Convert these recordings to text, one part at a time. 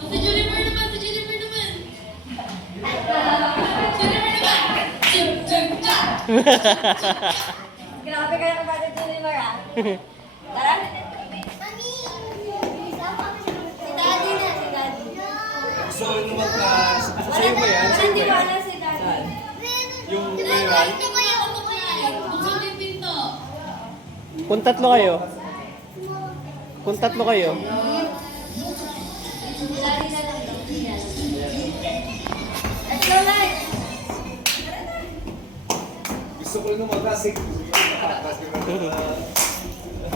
Si Julimer naman, si Julimer naman. Julimer naman. Grabe kayo ng bata Julimer ah. Tara. Mami! Si Daddy na, si Daddy. Gusto ko rin mag-class. Sa'yo ba yan? Sa'yo ba yan? Wala si Daddy. Yung meron? Ito kaya, ito kaya. Buksan mo yung pinto. Kung tatlo kayo. Kung tatlo kayo. Si Daddy na lang daw. Let's go, Light! Gusto ko rin mag-class.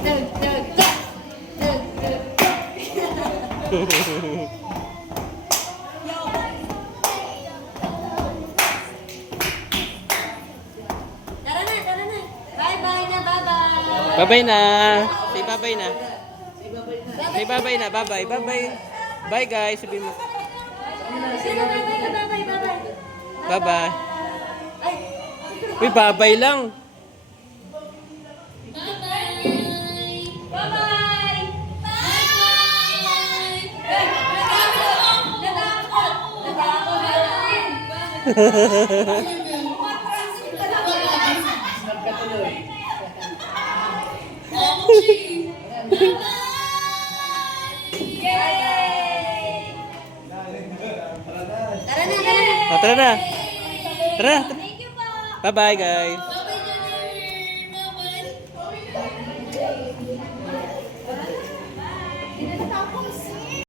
Dug, dug, dug. Dug, dug, dug. Tara na, tara na. Bye-bye na, bye-bye. Bye-bye na. Say bye-bye na. Say bye-bye na. Bye-bye. Bye-bye. Bye guys. Sabihin mo. Sino bye-bye ka, bye-bye, bye-bye. Bye-bye. Ay, Uy, bye-bye lang. Bye-bye. bye-bye. Bye-bye. Natakot. Natakot na rin. Yay! Tara na, tara na. O, tara na. Tara. Thank you po. Bye-bye guys. Bye-bye.